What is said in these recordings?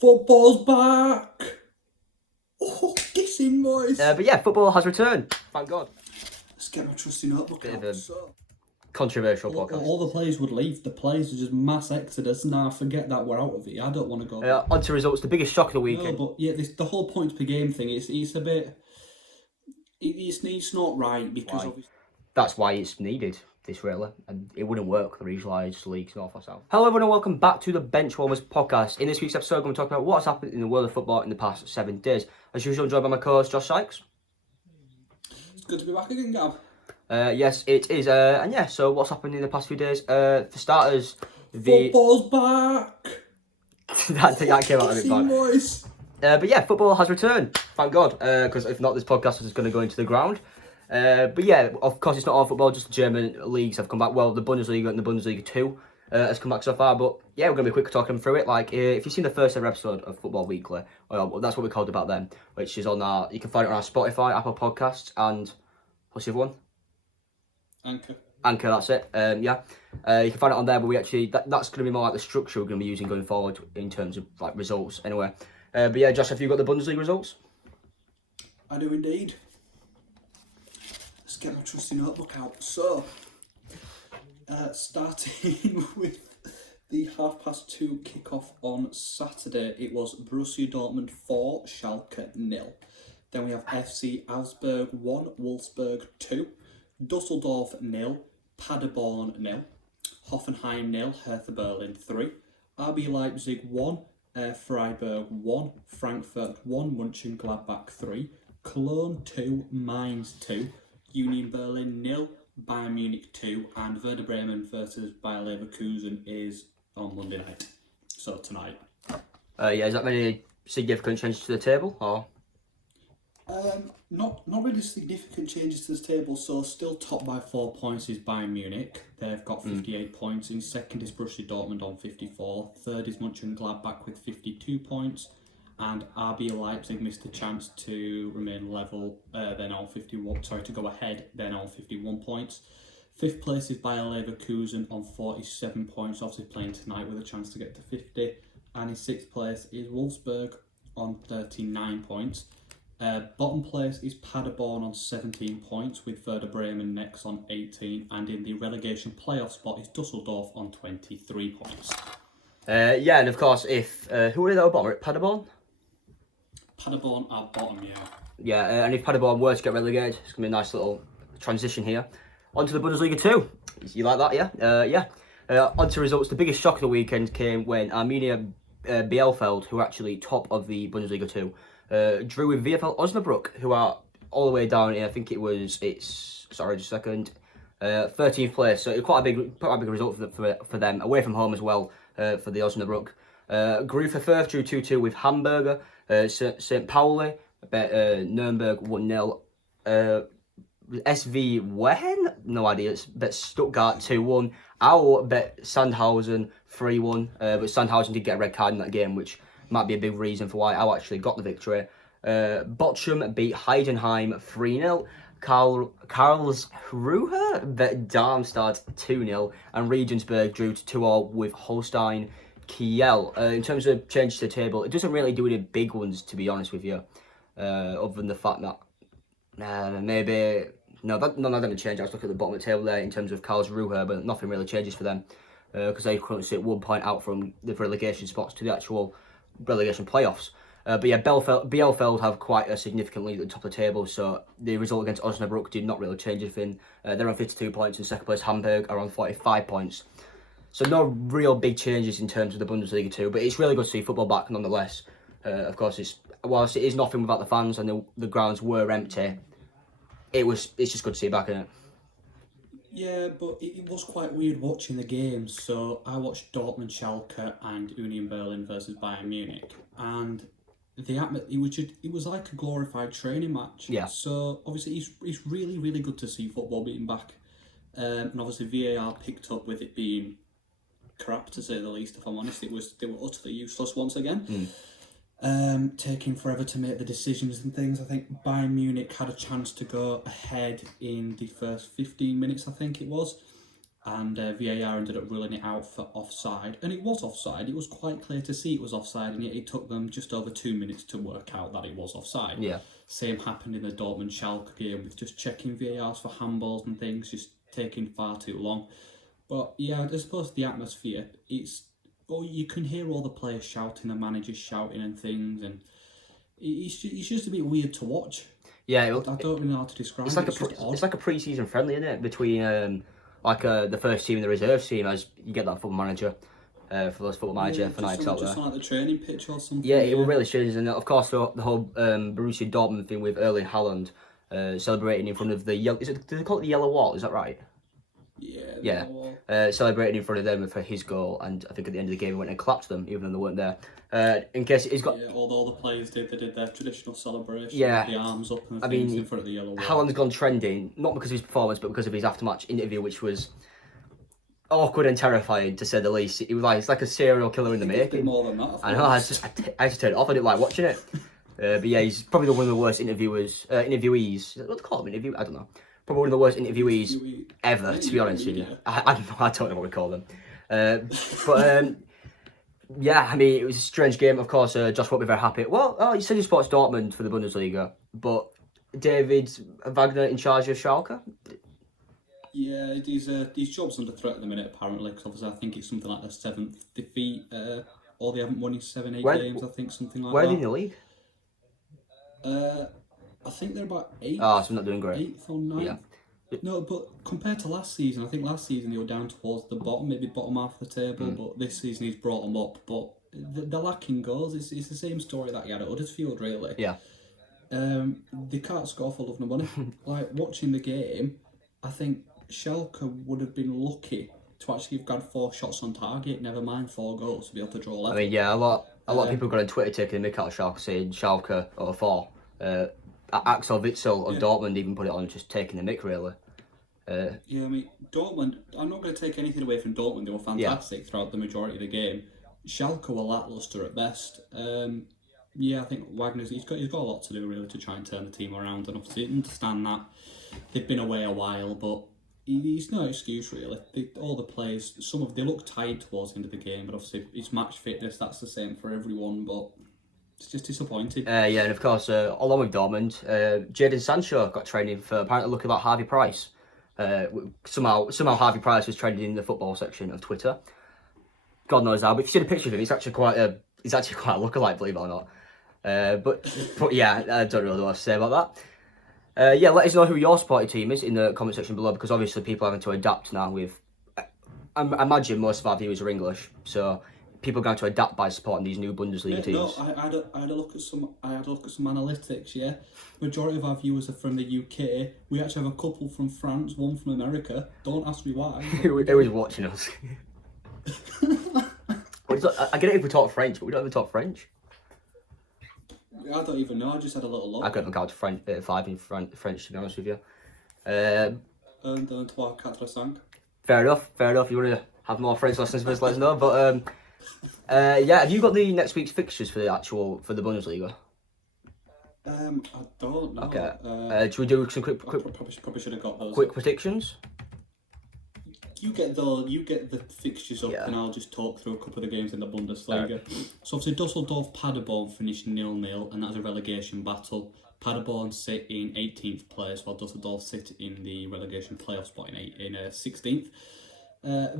Football's back! Oh, get in, boys! But yeah, football has returned. Thank God. Let's get my trusty notebook Bit out. of a controversial podcast. All the players would leave. The players are just mass exodus. Nah, forget that. We're out of it. I don't want to go. On to results. The biggest shock of the weekend. No, but yeah, the whole points per game thing. It's a bit. It's not right because obviously. That's why it's needed. This really, and it wouldn't work. The regionalised leagues, north or south. Hello everyone and welcome back to the Benchwarmers podcast. In this week's episode, we're going to talk about what's happened in the world of football in the past 7 days. As usual, joined by my co-host Josh Sykes. It's good to be back again, Gab. Yes, it is. And yeah, so what's happened in the past few days? For starters, Football's back. that came out a bit bad. Boys. But yeah, football has returned. Thank God, because if not, this podcast is going to go into the ground. But yeah, of course, it's not all football, just the German leagues have come back. Well, the Bundesliga and the Bundesliga 2 has come back so far. But yeah, we're going to be quick talking through it. Like, if you've seen the first ever episode of Football Weekly, well, that's what we called about them, which is on our, you can find it on our Spotify, Apple Podcasts, and what's the other one? Anchor, that's it. Yeah, you can find it on there. But we actually, that's going to be more like the structure we're going to be using going forward in terms of like results. Anyway, but yeah, Josh, have you got the Bundesliga results? I do indeed. Let's get my trusty notebook out. So, starting with the 2:30 kickoff on Saturday, it was Borussia Dortmund 4, Schalke 0. Then we have FC Augsburg 1, Wolfsburg 2, Dusseldorf 0, Paderborn 0, Hoffenheim 0, Hertha Berlin 3, RB Leipzig 1, Freiburg 1, Frankfurt 1, Mönchengladbach 3, Cologne 2, Mainz 2, Union Berlin 0, Bayern Munich 2, and Werder Bremen versus Bayer Leverkusen is on Monday night. So tonight. Yeah, is that many significant changes to the table, or? Not really significant changes to the table. So still top by 4 points is Bayern Munich. They've got 58 points. In second is Borussia Dortmund on 54. Third is Mönchengladbach with 52 points. And RB Leipzig missed a chance to remain level, then on 51. Sorry, to go ahead, then on 51 points. Fifth place is Bayer Leverkusen on 47 points, obviously playing tonight with a chance to get to 50. And in sixth place is Wolfsburg on 39 points. Bottom place is Paderborn on 17 points, with Werder Bremen next on 18. And in the relegation playoff spot is Dusseldorf on 23 points. Yeah, and of course, if who are they at bottom? Paderborn? Paderborn are bottom, yeah. Yeah, and if Paderborn were to get relegated, it's going to be a nice little transition here. On to the Bundesliga 2. You like that, yeah? Yeah. On to results. The biggest shock of the weekend came when Arminia Bielefeld, who are actually top of the Bundesliga 2, drew with VfL Osnabrück, who are all the way down here. I think it's 13th place. So quite a big result for them. Away from home as well, for the Osnabrück. Greuther Fürth drew 2-2 with Hamburger. St. Pauli, Nuremberg 1-0. SV Wehen, no idea. It's bet Stuttgart 2-1. Our bet Sandhausen 3-1. But Sandhausen did get a red card in that game, which might be a big reason for why I actually got the victory. Bochum beat Heidenheim 3-0. Karlsruhe bet Darmstadt 2-0. And Regensburg drew 2-2 with Holstein Kiel. In terms of changes to the table, it doesn't really do any big ones, to be honest with you, other than the fact that maybe none of them change. I was looking at the bottom of the table there in terms of Karlsruhe, but nothing really changes for them because they currently sit 1 point out from the relegation spots to the actual relegation playoffs. But yeah, Bielefeld have quite a significant lead at the top of the table, so the result against Osnabrück did not really change anything. They're on 52 points, and second place Hamburg are on 45 points. So no real big changes in terms of the Bundesliga 2, but it's really good to see football back nonetheless. Of course, whilst it is nothing without the fans and the grounds were empty, it's just good to see it back, isn't it? Yeah, but it was quite weird watching the games. So I watched Dortmund, Schalke, and Union Berlin versus Bayern Munich, and it was like a glorified training match. Yeah. So obviously it's really, really good to see football being back, and obviously VAR picked up with it being crap, to say the least. If I'm honest, they were utterly useless once again. Taking forever to make the decisions and things. I think Bayern Munich had a chance to go ahead in the first 15 minutes, I think it was, and VAR ended up ruling it out for offside. And it was offside. It was quite clear to see it was offside, and yet it took them just over 2 minutes to work out that it was offside. Yeah. Same happened in the Dortmund Schalke game with just checking VARs for handballs and things, just taking far too long. But yeah, I suppose the atmosphere, you can hear all the players shouting, the managers shouting and things, and it's just a bit weird to watch. Yeah, I don't really know how to describe it. It's like a pre-season friendly, isn't it? Between the first team and the reserve team, as you get that football manager for those football manager for nights out there. Just like the training pitch or something. Yeah, it was really strange, and of course the whole Borussia Dortmund thing with Erling Haaland celebrating in front of the yellow. Do they call it the yellow wall? Is that right? Yeah. Celebrating in front of them for his goal, and I think at the end of the game he went and clapped them, even though they weren't there. In case he's got. Yeah, all the players did their traditional celebration. Yeah. With the arms up and things in front of the yellow wall. Haaland's gone trending, not because of his performance, but because of his after-match interview, which was awkward and terrifying, to say the least. It was like, it's like a serial killer in the making. A bit more than that. I know, I just turned it off. I didn't like watching it. But yeah, he's probably one of the worst interviewees. What do they call him? I don't know. Probably one of the worst interviewees ever, to be honest with you. I don't know what we call them. Yeah, I mean, it was a strange game. Of course, Josh won't be very happy. Well, you said you supports Dortmund for the Bundesliga, but David Wagner in charge of Schalke? Yeah, his job's under threat at the minute, apparently, because obviously I think it's something like their 7th defeat, or they haven't won in 7-8 games, I think, something like that. Where are they in the league? I think they're about 8th. Oh, so they're not doing great. 8th or 9th. Yeah. No, but compared to last season, I think last season they were down towards the bottom, maybe bottom half of the table, but this season he's brought them up. But they're lacking goals. It's the same story that he had at Huddersfield, really. Yeah. They can't score for love nor money. Like, watching the game, I think Schalke would have been lucky to actually have got 4 shots on target, never mind 4 goals, to be able to draw level. I mean, yeah, a lot of people got on Twitter taking the mick out of Schalke, saying Schalke over 4. Axel Witsel of Dortmund even put it on, just taking the mick, really. Yeah, I mean, Dortmund, I'm not going to take anything away from Dortmund. They were fantastic throughout the majority of the game. Schalke were lacklustre at best. Yeah, I think Wagner's he's got a lot to do, really, to try and turn the team around, and obviously understand that they've been away a while, but he's no excuse, really. All the players, they look tired towards the end of the game, but obviously it's match fitness, that's the same for everyone, but it's just disappointing. Yeah, and of course, along with Dortmund, Jadon Sancho got training for apparently looking like Harvey Price. Somehow Harvey Price was trending in the football section of Twitter. God knows how, but if you see the picture of him, he's actually quite a lookalike, believe it or not. But yeah, I don't really know what to say about that. Yeah, let us know who your supporting team is in the comment section below, because obviously people are having to adapt now with. I imagine most of our viewers are English, so people are going to adapt by supporting these new Bundesliga teams. No, I had a look at some analytics. Yeah, majority of our viewers are from the UK. We actually have a couple from France, one from America. Don't ask me why. Who is watching us? I get it if we talk French, but we don't even talk French. I don't even know. I just had a little look. I couldn't count to 5 in French, to be honest with you. Un, deux, trois, quatre, cinq. Fair enough. If you want to have more French lessons with us, let us know. But yeah, have you got the next week's fixtures for the Bundesliga? I don't know. Okay. Should we do some quick probably should have got those. Quick predictions? You get the fixtures up, and I'll just talk through a couple of the games in the Bundesliga. So obviously Dusseldorf Paderborn finished 0-0, and that's a relegation battle. Paderborn sit in 18th place, while Dusseldorf sit in the relegation playoff spot in 16th.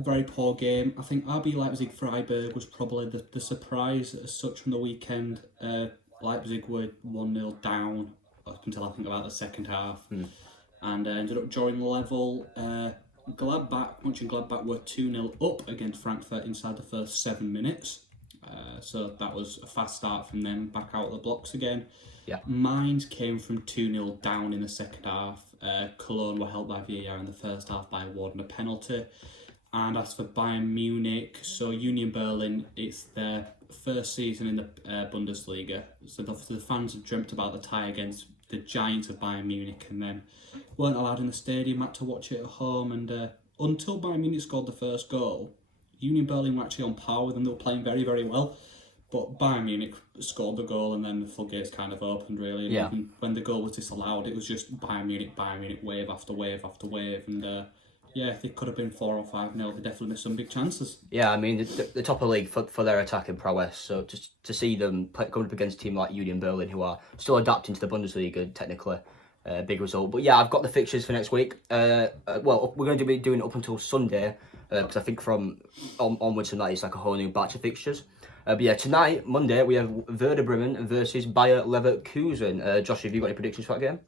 Very poor game. I think RB Leipzig Freiburg was probably the surprise as such from the weekend. Leipzig were 1-0 down up until I think about the second half, and ended up drawing level. Mönchengladbach were 2-0 up against Frankfurt inside the first 7 minutes. So that was a fast start from them, back out of the blocks again. Yeah. Mainz came from 2-0 down in the second half. Cologne were helped by VAR in the first half by awarding a penalty. And as for Bayern Munich, so Union Berlin, it's their first season in the Bundesliga. So obviously the fans have dreamt about the tie against the giants of Bayern Munich, and then weren't allowed in the stadium, had to watch it at home, and until Bayern Munich scored the first goal, Union Berlin were actually on par with them. They were playing very, very well, but Bayern Munich scored the goal, and then the floodgates kind of opened, really. And even when the goal was disallowed, it was just Bayern Munich, wave after wave after wave, and yeah, they could have been 4 or 5-0. They definitely missed some big chances. Yeah, I mean, the top of the league for their attacking prowess. So just to see them coming up against a team like Union Berlin, who are still adapting to the Bundesliga, technically, big result. But yeah, I've got the fixtures for next week. Well, we're going to be doing it up until Sunday, because I think from onwards from that, it's like a whole new batch of fixtures. But yeah, tonight, Monday, we have Werder Bremen versus Bayer Leverkusen. Josh, have you got any predictions for that game?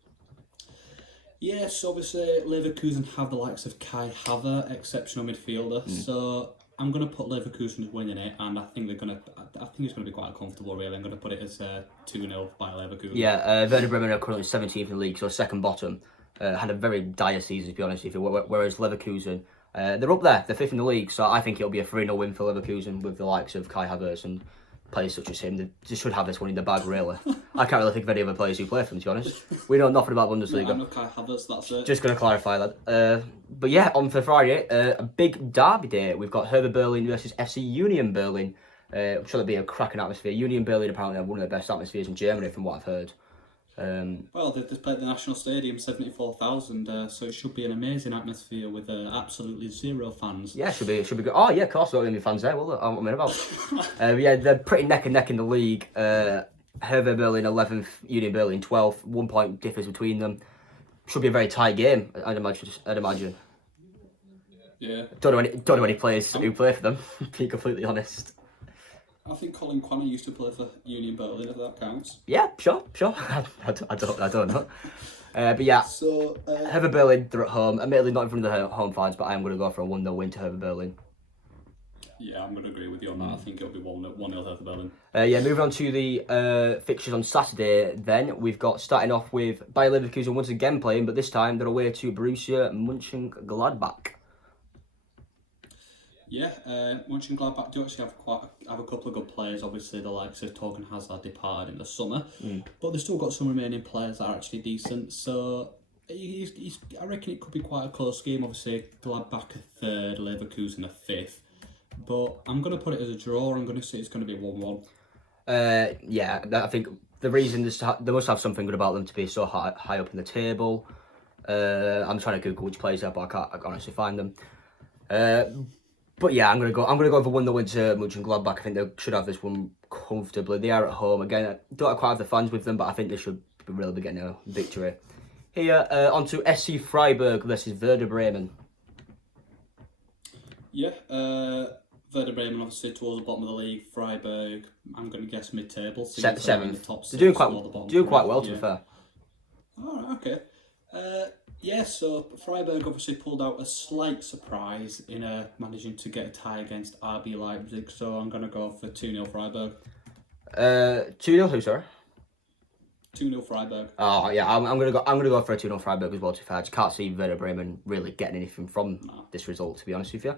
Yes, obviously Leverkusen have the likes of Kai Havertz, exceptional midfielder. So I'm going to put Leverkusen winning it, and I think it's going to be quite comfortable. Really, I'm going to put it as 2-0 by Leverkusen. Yeah, Werder Bremen are currently 17th in the league, so second bottom. Had a very dire season, to be honest with you. Whereas Leverkusen, they're up there, they're 5th in the league, so I think it'll be a 3-0 win for Leverkusen with the likes of Kai Havertz and players such as him. They just should have this one in the bag, really. I can't really think of any other players who play for them, to be honest. We know nothing about Bundesliga. Yeah, I know Kai Havertz, that's it. Just going to clarify that. But yeah, on for Friday, a big derby day. We've got Hertha Berlin versus FC Union Berlin. I'm sure there'll be a cracking atmosphere. Union Berlin apparently have one of the best atmospheres in Germany, from what I've heard. Well, they've played the National Stadium, 74,000, so it should be an amazing atmosphere with absolutely zero fans. Yeah, should be good. Oh yeah, of course, there'll be fans there. Well, I'm about. Yeah, they're pretty neck and neck in the league. Hertha Berlin 11th, Union Berlin 12th. 1 point difference between them. Should be a very tight game, I'd imagine. Yeah. Don't know any players who play for them. To be completely honest. I think Colin Quaney used to play for Union Berlin, if that counts. Yeah, sure. I don't know. But yeah, so Hertha Berlin, they're at home. Admittedly not in front of the home fans, but I am going to go for a 1-0 win to Hertha Berlin. Yeah, I'm going to agree with you on that. I think it'll be 1-0 Hertha Berlin. Yeah, moving on to the fixtures on Saturday then. We've got, starting off with Bayer Leverkusen once again playing, but this time they're away to Borussia Mönchengladbach. Yeah, Mönchengladbach do actually have a couple of good players. Obviously, the likes of Torgan Hazard departed in the summer, but they've still got some remaining players that are actually decent. So I reckon it could be quite a close game. Obviously, Gladbach are 3rd, Leverkusen are 5th. But I'm going to put it as a draw. I'm going to say it's going to be 1-1. Yeah, I think the reason they must have something good about them to be so high up in the table. I'm trying to Google which players are, but I can't honestly find them. But yeah, I'm gonna go for 1-0 win to Mönchengladbach. I think they should have this one comfortably. They are at home again. I don't quite have the fans with them, but I think they should really be getting a victory. Here, on to SC Freiburg versus Werder Bremen. Yeah, Werder Bremen obviously towards the bottom of the league. Freiburg, I'm going to guess mid-table. 7th. They're doing quite well, to be fair. All right, okay. Yeah, so Freiburg obviously pulled out a slight surprise in managing to get a tie against RB Leipzig, so I'm going to go for 2-0 Freiburg. 2-0 who, sorry? 2-0 Freiburg. Oh yeah, I'm gonna go for a 2-0 Freiburg as well. To be fair, I just can't see Werder Bremen really getting anything from this result, to be honest with you.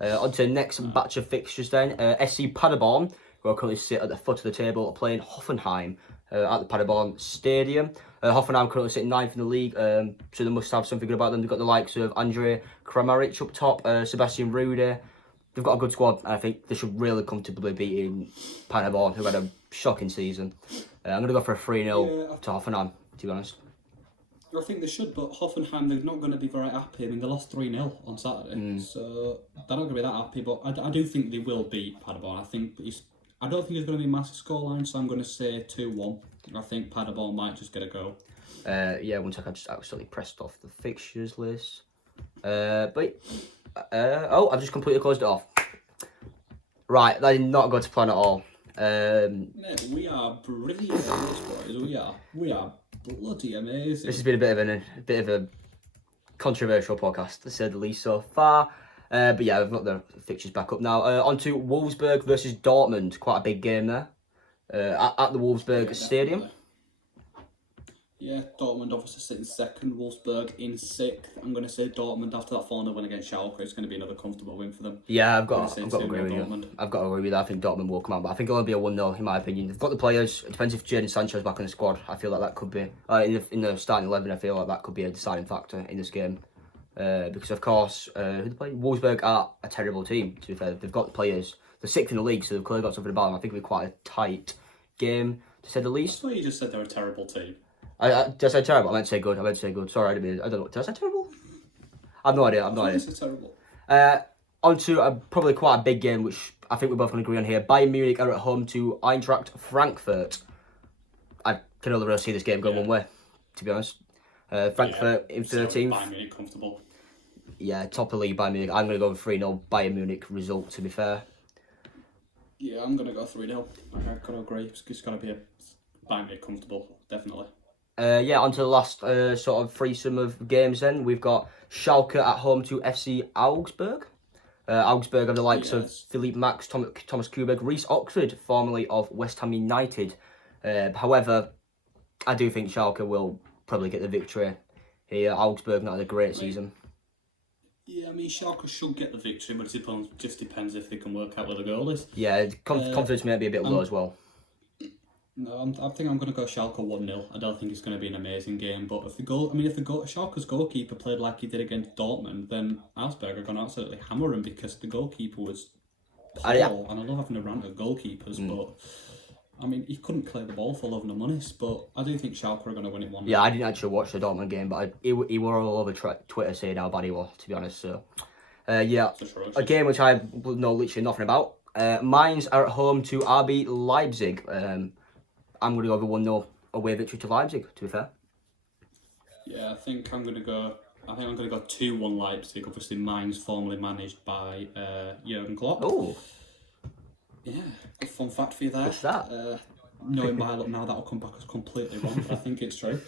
On to the next batch of fixtures then. SC Paderborn, who are currently sit at the foot of the table, are playing Hoffenheim at the Paderborn Stadium. Hoffenheim currently sitting 9th in the league, so they must have something good about them. They've got the likes of Andre Kramaric up top, Sebastian Rude. They've got a good squad. I think they should really comfortably beat in Paderborn, who had a shocking season. I'm going to go for a 3-0 to Hoffenheim, to be honest. I think they should, but Hoffenheim, they're not going to be very happy. I mean, they lost 3-0 on Saturday, so they're not going to be that happy, but I do think they will beat Paderborn. I don't think it's going to be a massive scoreline, so I'm going to say 2-1. I think Paderborn might just get a goal. Yeah, one second, I just accidentally pressed off the fixtures list. I've just completely closed it off. Right, that did not go to plan at all. Mate, we are brilliant at this, boys. We are bloody amazing. This has been a bit of a controversial podcast, to say the least, so far. But yeah, I've got the fixtures back up now. On to Wolfsburg versus Dortmund. Quite a big game there. At the Wolfsburg Stadium. Definitely. Yeah, Dortmund obviously sitting 2nd, Wolfsburg in 6th. I'm going to say Dortmund after that 4-0 win against Schalke. It's going to be another comfortable win for them. Yeah, I've got to agree with you. I've got to agree with that. I think Dortmund will come out, but I think it'll only be a 1-0 in my opinion. They've got the players. It depends if Jadon Sancho's back in the squad. I feel like that could be in the starting 11. I feel like that could be a deciding factor in this game. Because of course, who they play? Wolfsburg are a terrible team. To be fair, they've got the players. They're 6th in the league, so they've clearly got something about them. I think it'll be quite a tight game, to say the least. I thought you just said they're a terrible team. Did I say terrible? I meant to say good. Sorry, I don't know. Did I say terrible? I've no idea. I've no idea. This is terrible. On to probably quite a big game, which I think we're both going to agree on here. Bayern Munich are at home to Eintracht Frankfurt. I can only really see this game going one way, to be honest. Frankfurt in 13th. Bayern Munich comfortable. Yeah, top of the league, Bayern Munich. I'm going to go with 3-0 Bayern Munich result, to be fair. Yeah, I'm going to go 3-0. I've got to agree. It's going to be a Bayern Munich comfortable, definitely. On to the last sort of threesome of games then. We've got Schalke at home to FC Augsburg. Augsburg have the likes of Philippe Max, Thomas Kuberg, Reece Oxford, formerly of West Ham United. However, I do think Schalke will probably get the victory here. Augsburg not had a great season. Yeah, I mean, Schalke should get the victory, but it just depends if they can work out where the goal is. Yeah, confidence may be a bit low as well. No, I think I'm going to go Schalke 1-0. I don't think it's going to be an amazing game, but if Schalke's goalkeeper played like he did against Dortmund, then Augsburg are going to absolutely hammer him because the goalkeeper was poor. And I love having a rant at goalkeepers, but I mean, he couldn't clear the ball for love nor money. But I do think Schalke are going to win it 1-0. Yeah, I didn't actually watch the Dortmund game, but he were all over Twitter saying how bad he was, to be honest. So, a game which I know literally nothing about. Mainz are at home to RB Leipzig. I'm going to go with 1-0 away victory to Leipzig, to be fair. Yeah, I think I'm going to go 2-1 Leipzig. Obviously, Mainz formerly managed by Jurgen Klopp. Oh. Yeah, good fun fact for you there. What's that? Knowing by look now, that'll come back as completely wrong, but I think it's true.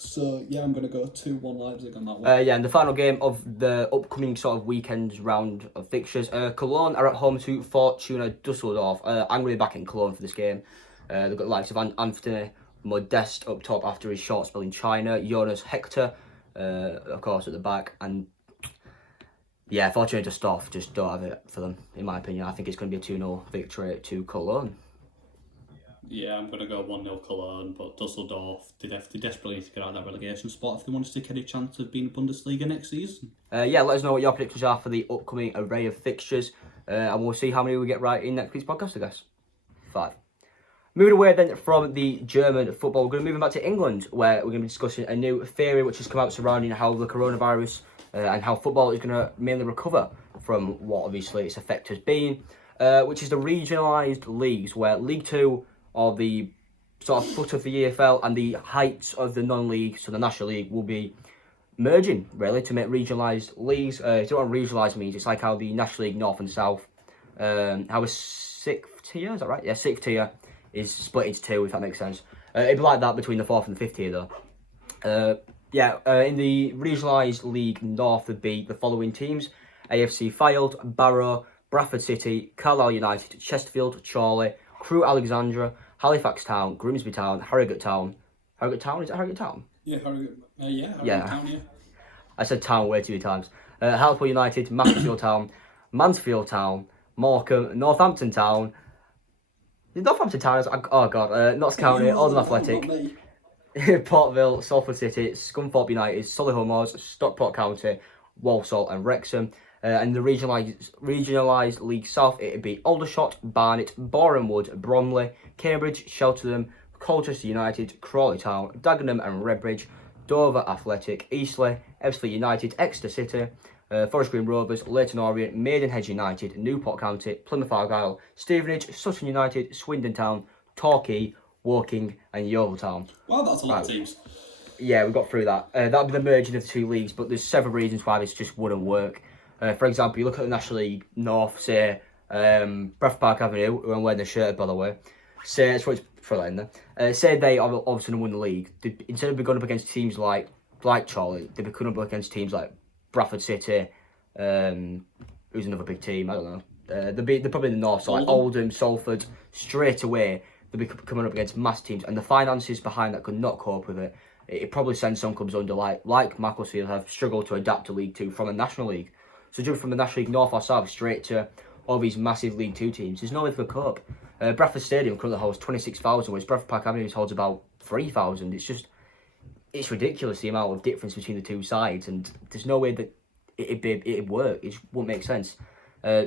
So, yeah, I'm going to go 2-1 Leipzig on that one. And the final game of the upcoming sort of weekend round of fixtures. Cologne are at home to Fortuna Dusseldorf. I'm going to be back in Cologne for this game. They've got the likes of Anthony Modeste up top after his short spell in China. Jonas Hector, of course, at the back. And, yeah, Fortuna Dusseldorf just don't have it for them, in my opinion. I think it's going to be a 2-0 victory to Cologne. Yeah, I'm going to go 1-0 Cologne, but Dusseldorf, they desperately need to get out of that relegation spot if they want to take any chance of being in Bundesliga next season. Let us know what your predictions are for the upcoming array of fixtures, and we'll see how many we get right in next week's podcast, I guess. 5. Moving away then from the German football, we're going to move back to England, where we're going to be discussing a new theory which has come out surrounding how the coronavirus and how football is going to mainly recover from what obviously its effect has been, which is the regionalised leagues, where League 2 or the sort of foot of the EFL and the heights of the non-league, so the National League, will be merging, really, to make regionalised leagues. If you know what regionalised means, it's like how the National League North and South, how a 6th tier, is that right? Yeah, 6th tier is split into 2, if that makes sense. It'd be like that between the 4th and the 5th tier, though. In the regionalised League North would be the following teams: AFC Fylde, Barrow, Bradford City, Carlisle United, Chesterfield, Chorley, Crewe Alexandra, Halifax Town, Grimsby Town, Harrogate Town. Harrogate Town? Is it Harrogate Town? Yeah, Harrogate Town, yeah. I said town way too many times. Hartlepool United, Macclesfield Town, Mansfield Town, Morecambe, Northampton Town. Northampton Town is... Oh, God. Notts County, Oldham Athletic, Portville, Salford City, Scunthorpe United, Solihull Moors, Stockport County, Walsall and Wrexham. And the regionalised League South, it would be Aldershot, Barnet, Boreham Wood, Bromley, Cambridge, Cheltenham, Colchester United, Crawley Town, Dagenham and Redbridge, Dover Athletic, Eastleigh, Ebbsfleet United, Exeter City, Forest Green Rovers, Leyton Orient, Maidenhead United, Newport County, Plymouth Argyle, Stevenage, Sutton United, Swindon Town, Torquay, Woking and Yeovil Town. Wow, that's a lot of teams. Yeah, we got through that. That'll be the merging of the two leagues, but there's several reasons why this just wouldn't work. For example, you look at the National League North, say, Bradford Park Avenue, who I'm wearing the shirt, by the way. Say, that's what it's for that in there. Say they obviously won the league. Instead of going up against teams like Charlie, they'd be going up against teams like Bradford City, who's another big team, I don't know. They're probably in the north, so like Oldham, Salford, straight away, they'll be coming up against mass teams, and the finances behind that could not cope with it. It probably sends some clubs under, like Macclesfield have struggled to adapt to League 2 from a National League. So jump from the National League North or South straight to all these massive League 2 teams, there's no way for cope. Bradford Stadium currently holds 26,000, whereas Bradford Park Avenue holds about 3,000. It's ridiculous the amount of difference between the two sides, and there's no way that it'd work. It just wouldn't make sense.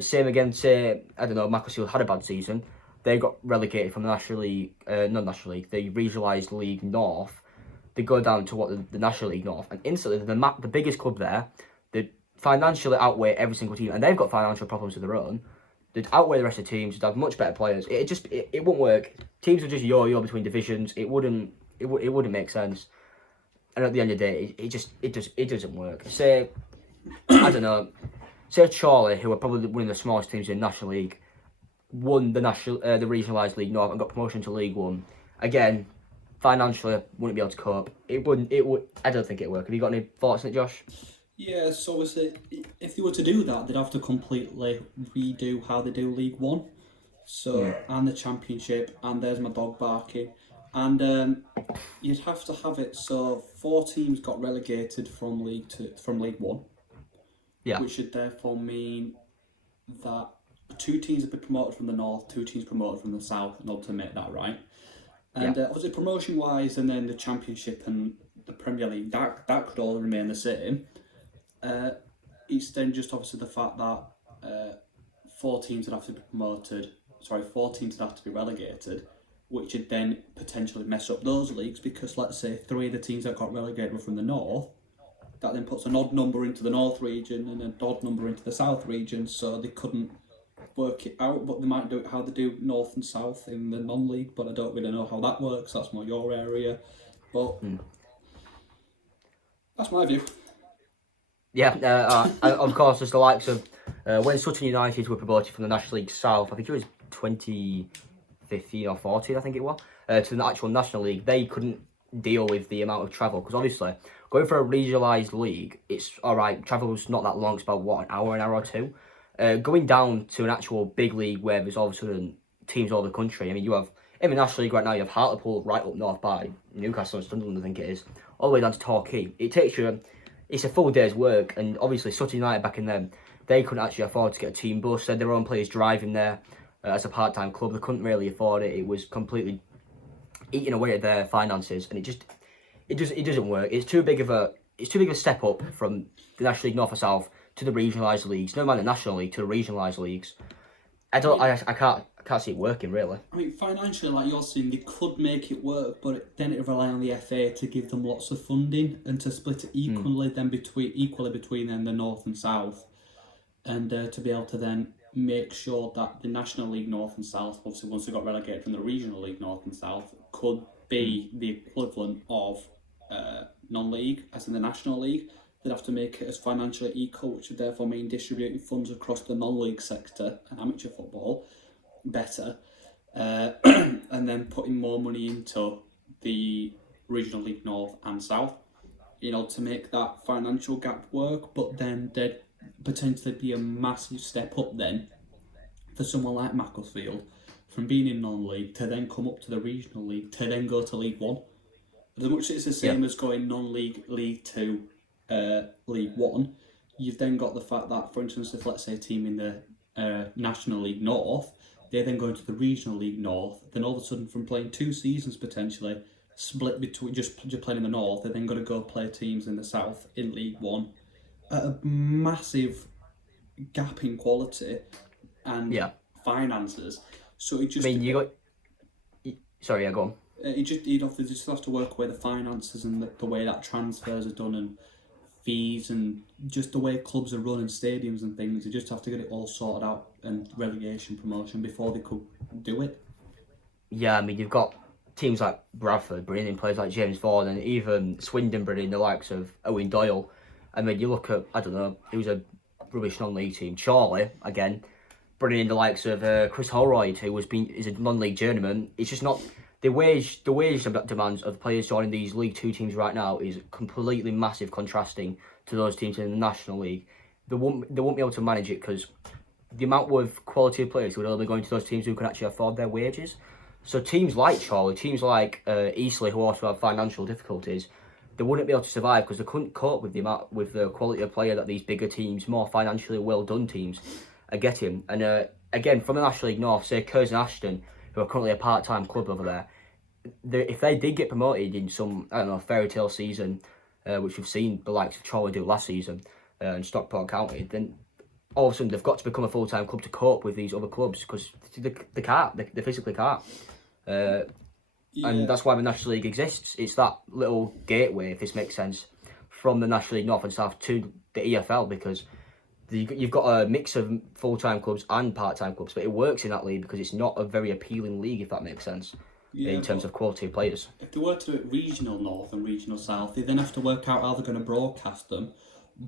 Same again, say, I don't know, Macclesfield had a bad season. They got relegated from the National League, not National League, the regionalised League North. they go down to the National League North, and instantly the biggest club there, they financially outweigh every single team, and they've got financial problems of their own. They'd outweigh the rest of the teams. They'd have much better players. It wouldn't work. Teams would just yo-yo between divisions. It wouldn't make sense. And at the end of the day, it doesn't work. Say, I don't know. Say Chorley, who are probably one of the smallest teams in the National League, won the Regionalised League North and got promotion to League One. Again, financially, wouldn't be able to cope. It would. I don't think it'd work. Have you got any thoughts on it, Josh? Yeah, so obviously, if they were to do that, they'd have to completely redo how they do League One. So, and the Championship, and there's my dog barking. And you'd have to have it so 4 teams got relegated from League One. Yeah. Which should therefore mean that 2 teams have been promoted from the North, 2 teams promoted from the South, in order to make that right. And obviously, promotion-wise, and then the Championship and the Premier League, that could all remain the same. It's then just obviously the fact that 4 teams would have to be promoted. 4 teams would have to be relegated, which would then potentially mess up those leagues because, let's say, 3 of the teams that got relegated were from the North. That then puts an odd number into the North region and an odd number into the South region, so they couldn't work it out. But they might do it how they do North and South in the non-league, but I don't really know how that works. That's more your area. But that's my view. Yeah, of course, there's the likes of when Sutton United were promoted from the National League South, I think it was 2015 or 14, I think it was, to the actual National League. They couldn't deal with the amount of travel because obviously going for a regionalised league, it's all right. Travel's not that long; it's about an hour or two. Going down to an actual big league where there's all of a sudden teams all over the country. I mean, you have in the National League right now. You have Hartlepool right up north by Newcastle and Sunderland, I think it is, all the way down to Torquay. It takes you. It's a full day's work, and obviously Sutton United back in them, they couldn't actually afford to get a team bus. They had their own players driving there as a part-time club. They couldn't really afford it. It was completely eating away at their finances, and it doesn't work. It's too big of a step up from the National League North or South to the regionalised leagues. No matter the National League to the regionalised leagues. I can't see it working really. I mean, financially, like you're saying, they could make it work, but then it rely on the FA to give them lots of funding and to split it equally between then the North and South, and to be able to then make sure that the National League North and South, obviously once they got relegated from the Regional League North and South, could be the equivalent of non-league, as in the National League. They'd have to make it as financially equal, which would therefore mean distributing funds across the non-league sector and amateur football better, and then putting more money into the Regional League North and South, to make that financial gap work. But then there'd potentially be a massive step up then for someone like Macclesfield from being in non-league to then come up to the Regional League to then go to League One. As much as it's the same as going non-league League 2, League 1, you've then got the fact that, for instance, if let's say a team in the National League North, they then go into the Regional League North, then all of a sudden from playing 2 seasons potentially, split between just playing in the North, they're then going to go play teams in the South in League 1 at a massive gap in quality and finances. So it just... I mean, you got... Sorry, go on. You'd have to work away the finances and the way that transfers are done and fees and just the way clubs are run and stadiums and things. You just have to get it all sorted out and relegation promotion before they could do it. Yeah, I mean, you've got teams like Bradford bringing in players like James Vaughan and even Swindon bringing in the likes of Owen Doyle. I mean, you look at, I don't know, it was a rubbish non-league team. Chorley, again, bringing in the likes of Chris Holroyd, who is a non-league journeyman. It's just not... The wage demands of players joining these League 2 teams right now is completely massive, contrasting to those teams in the National League. They won't be able to manage it because the amount of quality of players would only be going to those teams who can actually afford their wages. So teams like Chorley, teams like Eastleigh, who also have financial difficulties, they wouldn't be able to survive because they couldn't cope with the quality of player that these bigger teams, more financially well done teams, are getting. And again, from the National League North, say Curzon Ashton, who are currently a part-time club over there, if they did get promoted in some, I don't know, fairy tale season, which we've seen the likes of Chorley do last season, and Stockport County, then all of a sudden they've got to become a full-time club to cope with these other clubs because they can't, they physically can't. And Yeah, that's why the National League exists. It's that little gateway, if this makes sense, from the National League North and South to the EFL, because you've got a mix of full-time clubs and part-time clubs, but it works in that league because it's not a very appealing league, if that makes sense, yeah. in terms of quality of players. If they were to do it regional north and regional south, they then have to work out how they're going to broadcast them,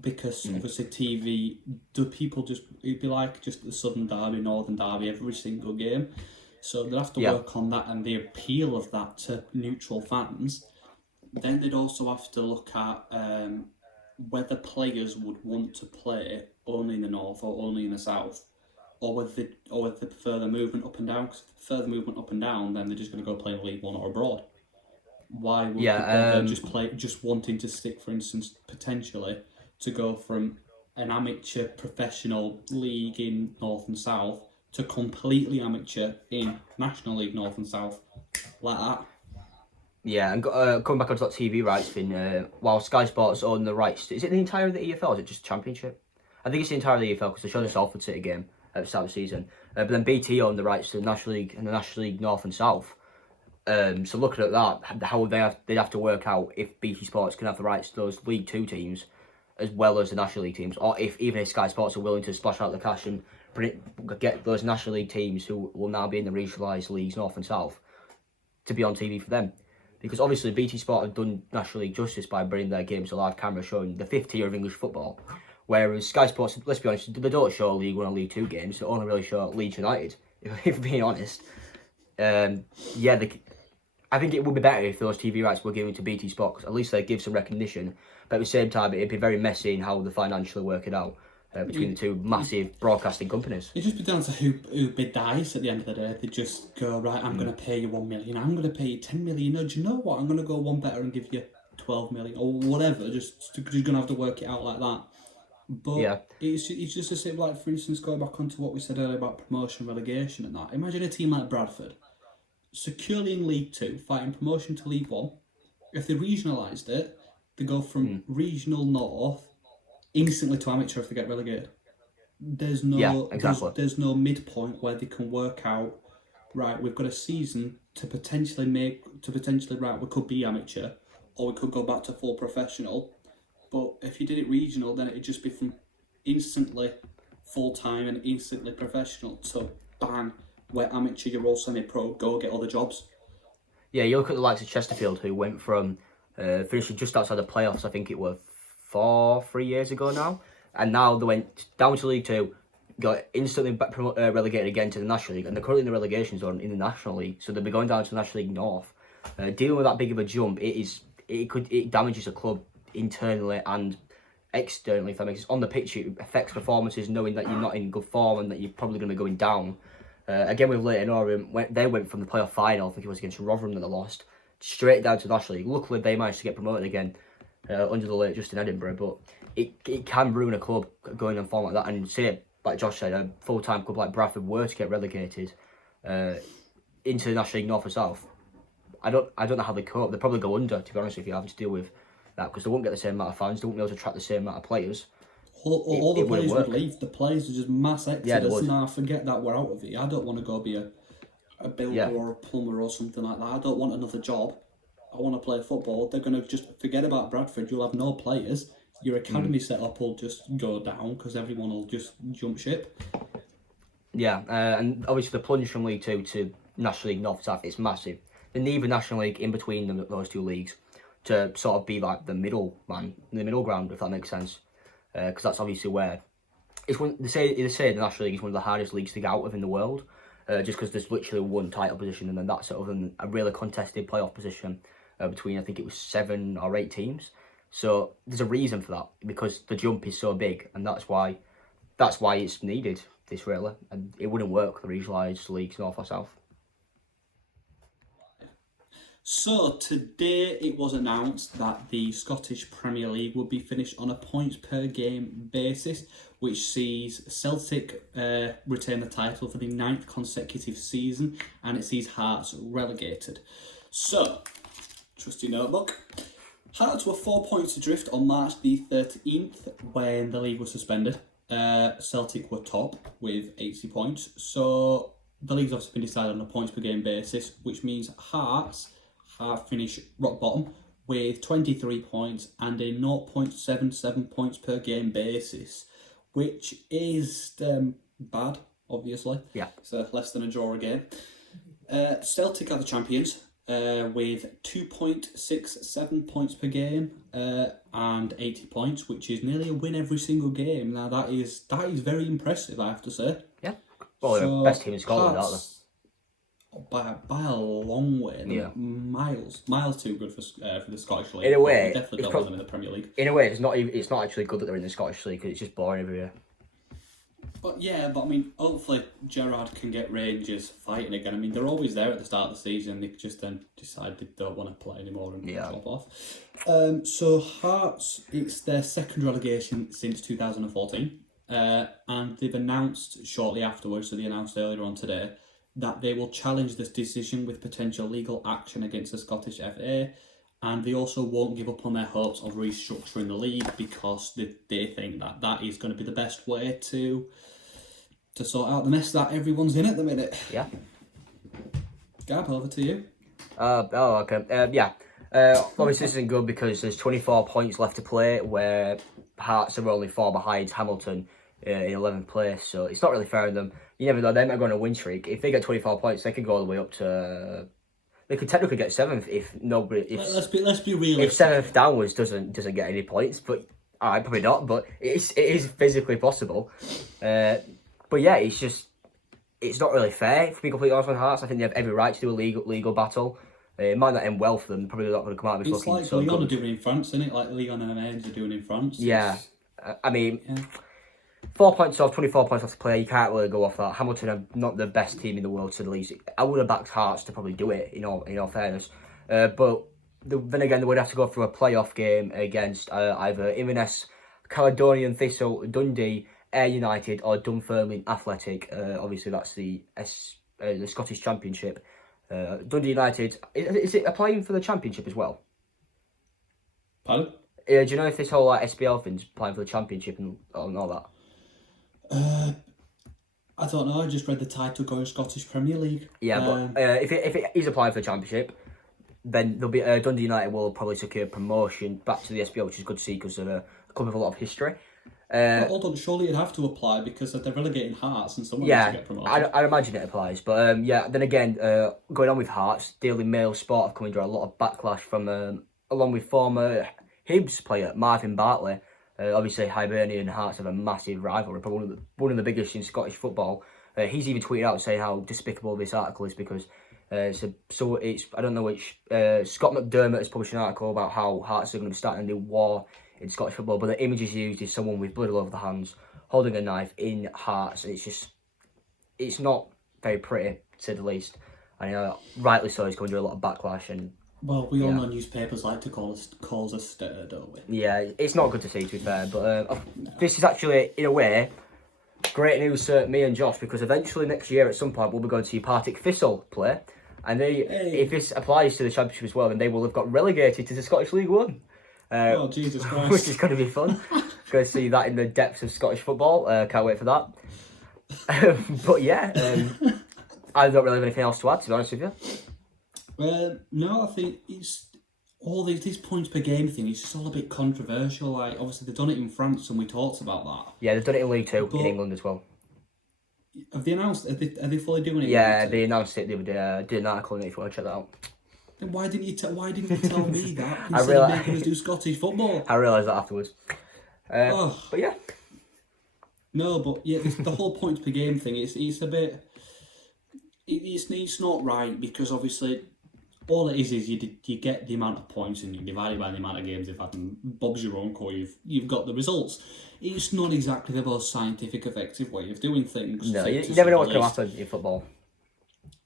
because obviously TV, do people just, it'd be like just the Southern Derby, Northern Derby every single game. So they'd have to work on that and the appeal of that to neutral fans. Then they'd also have to look at whether players would want to play only in the north or only in the south, or whether they prefer the movement up and down. Because if they prefer the movement up and down, then they're just going to go play in League One or abroad. Why would they bother just wanting to stick, for instance, potentially to go from an amateur professional league in North and South to completely amateur in National League North and South like that? Yeah, and coming back onto that TV rights thing, while Sky Sports own the rights, is it the entire of the EFL or is it just Championship? I think it's the entire of the EFL because they showed the Salford City game at the start of the season. But then BT owned the rights to the National League and the National League North and South. So looking at that, how they'd have to work out if BT Sports can have the rights to those League 2 teams as well as the National League teams, or if Sky Sports are willing to splash out the cash and get those National League teams who will now be in the regionalised leagues North and South to be on TV for them. Because obviously BT Sport have done National League justice by bringing their games to live camera, showing the fifth tier of English football. Whereas Sky Sports, let's be honest, they don't show League 1 and League 2 games, they only really show Leeds United, if being honest. I think it would be better if those TV rights were given to BT Sport, because at least they give some recognition, but at the same time it'd be very messy in how they financially work it out between the two massive broadcasting companies. It just be down to who bid dice at the end of the day. They just go, right, I'm going to pay you 1 million, I'm going to pay you 10 million, no, do you know what, I'm going to go one better and give you 12 million, or whatever, just because you're going to have to work it out like that. But it's just the same, like, for instance, going back onto what we said earlier about promotion, relegation and that. Imagine a team like Bradford, securely in League 2, fighting promotion to League 1. If they regionalised it, they go from regional north instantly to amateur if they get relegated. There's no there's no midpoint where they can work out, right, we've got a season to potentially right, we could be amateur or we could go back to full professional. But if you did it regional, then it'd just be from instantly full-time and instantly professional to bang, we're amateur, you're all semi-pro, go get other jobs. Yeah, you look at the likes of Chesterfield, who went from finishing just outside the playoffs, I think it was 3 years ago now, and now they went down to League 2, got instantly relegated again to the National League, and they're currently in the relegation zone in the National League, so they'll be going down to the National League North. Dealing with that big of a jump, it damages a club internally and externally, if that makes sense. On the pitch, it affects performances, knowing that you're not in good form and that you're probably going to be going down. Again with Leighton Orient, they went from the playoff final, I think it was against Rotherham that they lost, straight down to the National League. Luckily, they managed to get promoted again under the late Justin Edinburgh, but it can ruin a club going on form like that. And say, like Josh said, a full-time club like Bradford were to get relegated into the National League North or South. I don't know how they cope. They'll probably go under, to be honest with you, having to deal with that, because they won't get the same amount of fans, they won't be able to attract the same amount of players. All the players would leave. The players are just mass exodus. Yeah, nah, forget that, we're out of it. I don't want to go be a builder or a plumber or something like that. I don't want another job. I want to play football. They're going to just forget about Bradford. You'll have no players. Your academy setup will just go down because everyone will just jump ship. Yeah, and obviously the plunge from League 2 to National League North South is massive. They need the National League in between those two leagues to sort of be like the middle ground, if that makes sense. Because that's obviously where they say the National League is one of the hardest leagues to get out of in the world, just because there's literally one title position and then that's sort of a really contested playoff position between, I think it was 7 or 8 teams. So there's a reason for that, because the jump is so big, and that's why it's needed, this really, and it wouldn't work the regionalised leagues North or South. So today it was announced that the Scottish Premier League will be finished on a points per game basis, which sees Celtic retain the title for the 9th consecutive season, and it sees Hearts relegated. So, trusty notebook. Hearts were 4 points adrift on March the 13th when the league was suspended. Celtic were top with 80 points. So the league's obviously been decided on a points per game basis, which means Hearts have finished rock bottom with 23 points and a 0.77 points per game basis, which is bad, obviously. Yeah. So less than a draw again. Celtic are the champions with 2.67 points per game and 80 points, which is nearly a win every single game. Now that is very impressive, I have to say. Yeah. Well, they're the best team in Scotland, aren't they? By a long way. Yeah. Miles too good for the Scottish League. In a way, we definitely don't want them in the Premier League. In a way, it's not actually good that they're in the Scottish League because it's just boring every year. But I mean, hopefully Gerrard can get Rangers fighting again. I mean, they're always there at the start of the season. They just then decide they don't want to play anymore and drop off. So Hearts, it's their second relegation since 2014, and they've announced shortly afterwards. So they announced earlier on today that they will challenge this decision with potential legal action against the Scottish FA, and they also won't give up on their hopes of restructuring the league because they think that is going to be the best way to sort out the mess that everyone's in at the minute. Yeah. Gab, over to you. Okay. Obviously, this isn't good because there's 24 points left to play, where Hearts are only 4 behind Hamilton in 11th place. So it's not really fair on them. You never know, they might go on a win streak. If they get 24 points, they could go all the way up to. They could technically get 7th if nobody. Let's be realistic. If 7th downwards doesn't get any points, but probably not. But it is physically possible. But yeah, it's not really fair. To be completely honest with Hearts, I think they have every right to do a legal battle. It might not end well for them. They're probably not going to come out of it looking so good. It's like Lyon are doing in France, isn't it? Like Lyon and Amiens are doing in France. Yeah, I mean. Yeah. 4 points off, 24 points off to play. You can't really go off that. Hamilton are not the best team in the world, to the least. I would have backed Hearts to probably do it, in all fairness. But then again, they would have to go through a playoff game against either Inverness, Caledonian Thistle, Dundee, Ayr United, or Dunfermline Athletic. Obviously, that's the Scottish Championship. Dundee United, is it applying for the Championship as well? Pardon? Do you know if this whole SPL thing's applying for the Championship and all that? I don't know. I just read the title going Scottish Premier League. Yeah, but if it is applying for the Championship, then there'll be Dundee United will probably secure promotion back to the SPL, which is good to see because they're a club with a lot of history. Hold on, surely it'd have to apply because they're relegating Hearts and someone needs to get promoted. I imagine it applies, but then again, going on with Hearts, Daily Mail Sport have come under a lot of backlash from along with former Hibs player Marvin Bartley. Obviously, Hibernian and Hearts have a massive rivalry, probably one of the biggest in Scottish football. He's even tweeted out saying how despicable this article is because so it's I don't know which Scott McDermott has published an article about how Hearts are going to be starting a new war in Scottish football, but the images used is someone with blood all over the hands holding a knife in Hearts, and it's not very pretty, to say the least. And rightly so, it's going through a lot of backlash and. Well, we all know newspapers like to call us a stir, don't we? Yeah, it's not good to see, to be fair. But this is actually, in a way, great news to me and Josh, because eventually next year at some point we'll be going to see Partick Thistle play. And if this applies to the Championship as well, then they will have got relegated to the Scottish League One. Oh, Jesus Christ. Which is going to be fun. Going to see that in the depths of Scottish football. Can't wait for that. But yeah, I don't really have anything else to add, to be honest with you. No, I think it's all these points per game thing. It's just all a bit controversial. Like, obviously they've done it in France, and we talked about that. Yeah, they've done it in League Two in England as well. Have they announced? Are they fully doing it? Yeah, they announced it the other day. Did an article on it if you want to check that out. Then why didn't you tell me that instead of making us do Scottish football? I realised that afterwards. But yeah. No, but yeah, the whole points per game thing. It's a bit. It's not right because obviously. All it is you get the amount of points and you divide it by the amount of games they've had, and Bob's your uncle, you've got the results. It's not exactly the most scientific, effective way of doing things. No, you never know what's going to happen in football.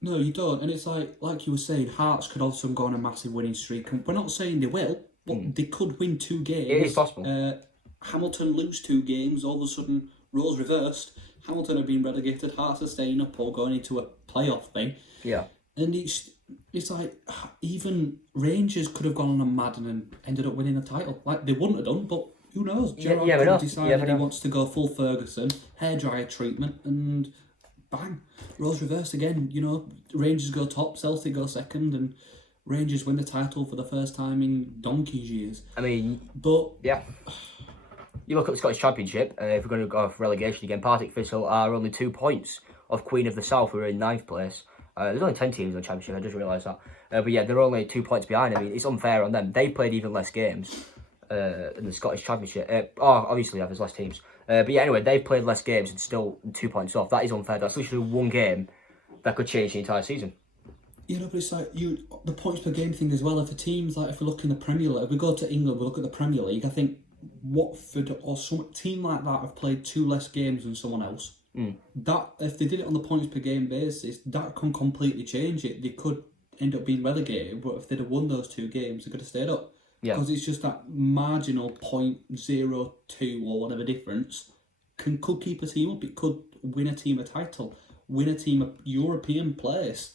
No, you don't. And it's like you were saying, Hearts could also go on a massive winning streak. And we're not saying they will, but they could win 2 games. It is possible. Hamilton lose 2 games, all of a sudden, roles reversed. Hamilton are being relegated, Hearts are staying up or going into a playoff thing. Yeah. And it's like, even Rangers could have gone on a mad and ended up winning a title. Like, they wouldn't have done, but who knows? Gerrard could have decided he wants to go full Ferguson, hairdryer treatment, and bang, roles reversed again. You know, Rangers go top, Celtic go second, and Rangers win the title for the first time in donkey's years. I mean, but yeah. You look at the Scottish Championship, if we're going to go for relegation again, Partick Thistle are only 2 points off Queen of the South, who are in 9th place. There's only 10 teams in the Championship, I just realised that. But yeah, they're only 2 points behind. I mean, it's unfair on them. They played even less games in the Scottish Championship. Obviously, there's less teams. But yeah, anyway, they've played less games and still 2 points off. That is unfair. That's literally one game that could change the entire season. You know, but it's like the points per game thing as well. If the teams, like if we look in the Premier League, if we go to England, we look at the Premier League, I think Watford or some team like that have played 2 less games than someone else. That if they did it on the points per game basis, that can completely change it. They could end up being relegated, but if they'd have won those 2 games, they could have stayed up. Yeah. Because it's just that marginal 0.02 or whatever difference could keep a team up. It could win a team a title, win a team a European place.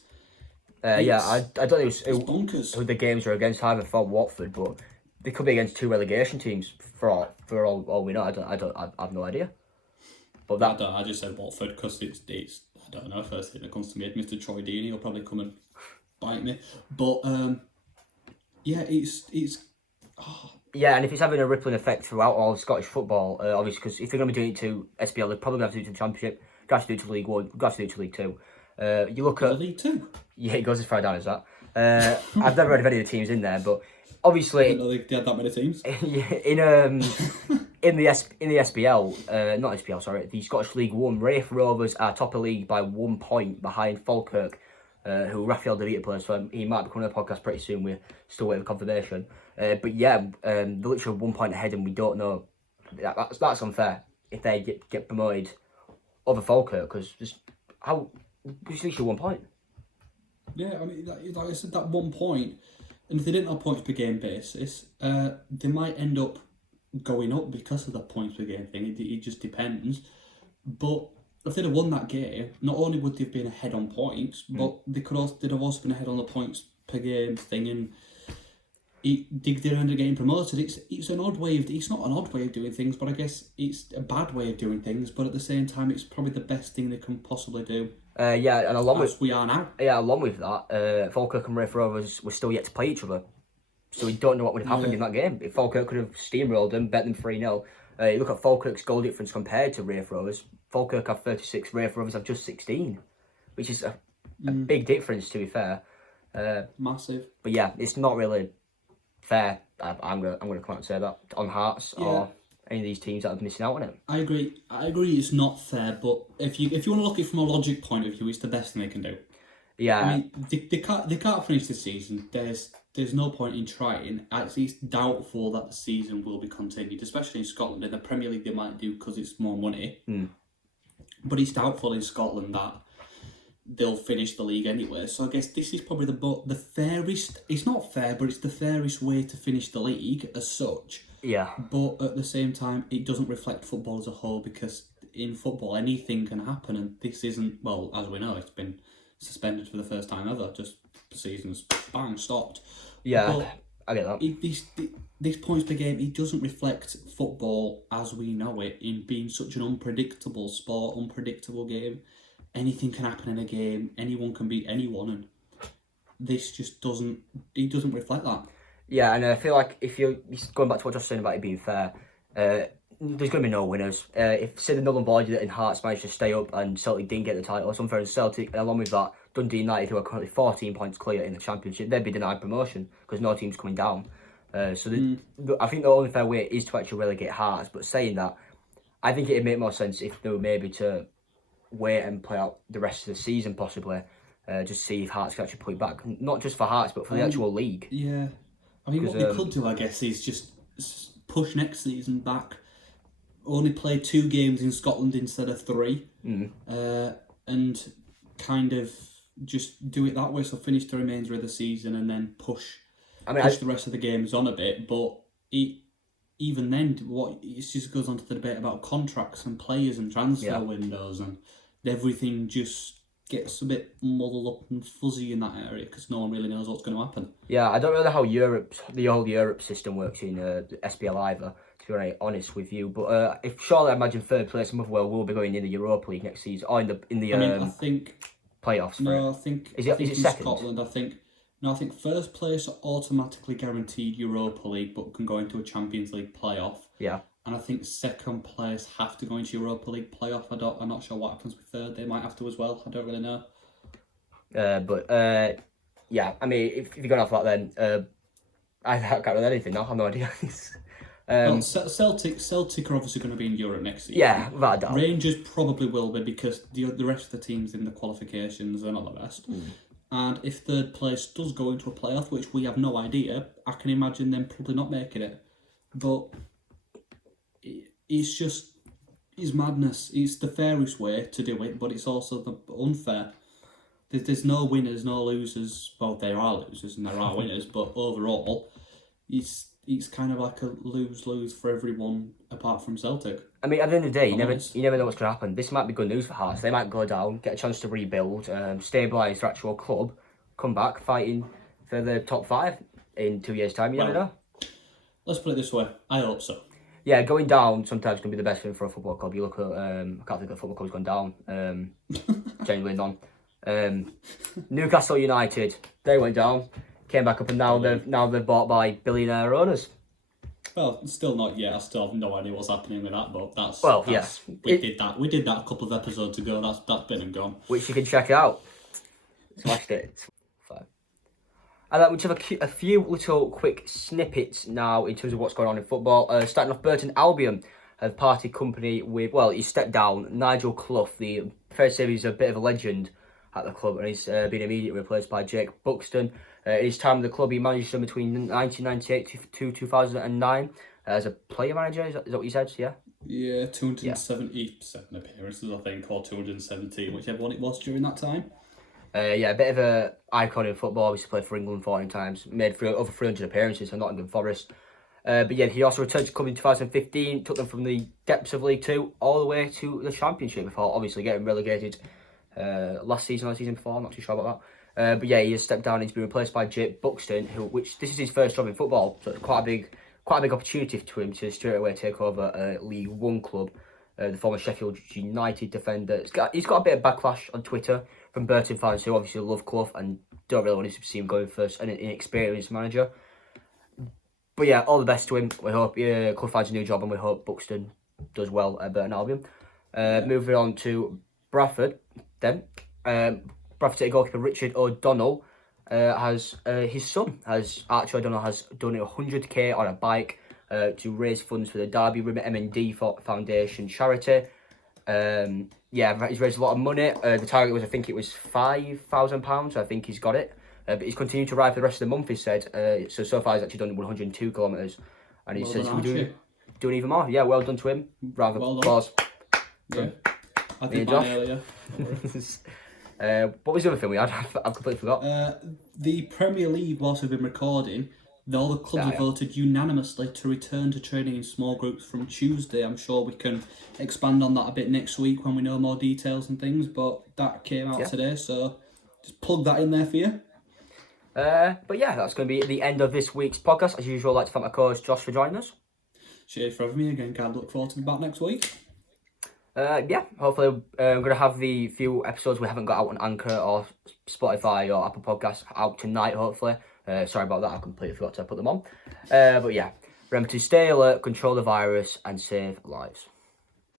I don't know bonkers. who the games are against either for Watford, but they could be against 2 relegation teams for all we know. I have no idea. But that I just said Watford because it's I don't know, first thing that comes to me, Mr. Troy Deeney will probably come and bite me. But yeah, it's yeah, and if it's having a rippling effect throughout all of Scottish football, obviously, because if they're going to be doing it to SPL, they're probably going to have to do it to the Championship. They're going to have to do it to League One. They're going to have to do it to League Two. You look at League Two. Yeah, it goes as far down as that. I've never heard of any of the teams in there, but obviously, I didn't know they had that many teams. in the SPL, not SPL, sorry, the Scottish League One, Raith Rovers are top of league by 1 point behind Falkirk, who Raphael De Vita plays for. He might be coming on the podcast pretty soon. We're still waiting for confirmation. But yeah, they're literally 1 point ahead, and we don't know. That's unfair if they get promoted over Falkirk, because just how it's literally 1 point. Yeah, I mean, like I said, that 1 point, and if they didn't have points per game basis, they might end up going up because of the points per game thing. It just depends. But if they'd have won that game, not only would they have been ahead on points, but they'd have also been ahead on the points per game thing, and they'd end up getting promoted. It's an odd way it's not an odd way of doing things, but I guess it's a bad way of doing things. But at the same time, it's probably the best thing they can possibly do. Yeah, and along with we are now. Yeah, along with that, Falkirk and Raith Rovers were still yet to play each other, so we don't know what would have happened in that game. If Falkirk could have steamrolled them, bet them 3-0. You look at Falkirk's goal difference compared to Raith Rovers. Falkirk have 36, Raith Rovers have just 16, which is a big difference, to be fair. Massive. But yeah, it's not really fair. I'm gonna come out and say that on Hearts or any of these teams that are missing out on it. I agree. It's not fair, but if you want to look at it from a logic point of view, it's the best thing they can do. Yeah. I mean, they can't finish the season. There's no point in trying. It's doubtful that the season will be continued, especially in Scotland. In the Premier League, they might do because it's more money. But it's doubtful in Scotland that they'll finish the league anyway. So I guess this is probably the fairest. It's not fair, but it's the fairest way to finish the league as such. Yeah. But at the same time, it doesn't reflect football as a whole, because in football anything can happen, and this isn't, well, as we know, it's been suspended for the first time ever. Just the season's bang stopped. Yeah, but I get that. This points per game, it doesn't reflect football as we know it, in being such an unpredictable sport, unpredictable game. Anything can happen in a game. Anyone can beat anyone, and this just doesn't reflect that. Yeah, and I feel like if you're going back to what I was saying about it being fair, there's going to be no winners. If, say, the null and void that in Hearts managed to stay up and Celtic didn't get the title, it's unfair. And Celtic, and along with that, Dundee United, who are currently 14 points clear in the Championship, they'd be denied promotion because no team's coming down. I think the only fair way is to actually relegate Hearts. But saying that, I think it'd make more sense if they were maybe to wait and play out the rest of the season, possibly, just see if Hearts can actually pull it back. Not just for Hearts, but for the actual league. Yeah. I mean, what they could do, I guess, is just push next season back, only play 2 games in Scotland instead of 3, and kind of just do it that way. So finish the remainder of the season and then push the rest of the games on a bit. But even then, it just goes on to the debate about contracts and players and transfer windows, and everything just gets a bit muddled up and fuzzy in that area because no one really knows what's going to happen. Yeah, I don't know how the whole Europe system works in the SPL either, to be very honest with you. But if surely I imagine third place in Motherwell will be going in the Europa League next season, or in the I think playoffs. No, I think is it in second? Scotland. I think first place are automatically guaranteed Europa League, but can go into a Champions League playoff. Yeah. And I think second place have to go into Europa League playoff. I'm not sure what happens with third. They might have to as well. I don't really know. Yeah. I mean, if you're going off that, then I can't remember anything. No, I have no idea. Well, Celtic are obviously going to be in Europe next season. Yeah, without a doubt. Rangers probably will be because the rest of the teams in the qualifications are not the best. And if third place does go into a playoff, which we have no idea, I can imagine them probably not making it. But it's madness. It's the fairest way to do it, but it's also the unfair. There's no winners, no losers. Well, there are losers and there are winners, but overall, it's kind of like a lose-lose for everyone apart from Celtic. I mean, at the end of the day, you never know what's going to happen. This might be good news for Hearts. They might go down, get a chance to rebuild, stabilise their actual club, come back fighting for the top 5 in 2 years' time. You never know. Let's put it this way. I hope so. Yeah, going down sometimes can be the best thing for a football club. You look at, I can't think of a football club's gone down. Genuinely none. Newcastle United, they went down, came back up, and now they're bought by billionaire owners. Well, still not yet. I still have no idea what's happening with that, but we did that a couple of episodes ago. That's been and gone. Which you can check out. Smashed it. It's fine. And we just have a few little quick snippets now in terms of what's going on in football. Starting off, Burton Albion have parted company with, well, he stepped down, Nigel Clough. The first say he's a bit of a legend at the club, and he's been immediately replaced by Jake Buxton. In his time with the club, he managed them between 1998 to 2009 as a player manager. Is that what you said? Yeah. Yeah, 277 appearances, I think, or 217, whichever one it was during that time. Yeah, a bit of an icon in football. Obviously played for England 14 times, made over 300 appearances for Nottingham Forest. But yeah, he also returned to club in 2015, took them from the depths of League Two all the way to the Championship before obviously getting relegated last season or the season before. I'm not too sure about that. But yeah, he has stepped down. He's been replaced by Jake Buxton, which this is his first job in football, so it's quite a big opportunity to him to straight away take over a League One club. The former Sheffield United defender. He's got a bit of backlash on Twitter from Burton fans who obviously love Clough and don't really want to see him going first, an inexperienced manager. But yeah, all the best to him. We hope Clough finds a new job, and we hope Buxton does well at Burton Albion. Moving on to Bradford, then. Bradford City goalkeeper Richard O'Donnell has his son, Archie O'Donnell, has donated 100k on a bike to raise funds for the Derby River M&D Foundation charity. He's raised a lot of money. The target was, I think it was £5,000, so I think he's got it. But he's continued to ride for the rest of the month, he said. So far he's actually done 102 kilometres. And he says he's doing even more. Yeah, well done to him. Round of applause. Yeah, I did mine earlier. What was the other thing we had? I've completely forgot. The Premier League, whilst we've been recording, all the clubs have voted unanimously to return to training in small groups from Tuesday. I'm sure we can expand on that a bit next week when we know more details and things, but that came out today, so just plug that in there for you. But yeah, that's going to be the end of this week's podcast. As usual, I'd like to thank my co-host Josh for joining us. Cheers for having me again, Gab. Look forward to being back next week. Hopefully I'm going to have the few episodes we haven't got out on Anchor or Spotify or Apple Podcasts out tonight, hopefully. Sorry about that, I completely forgot to put them on. But yeah, remember to stay alert, control the virus, and save lives.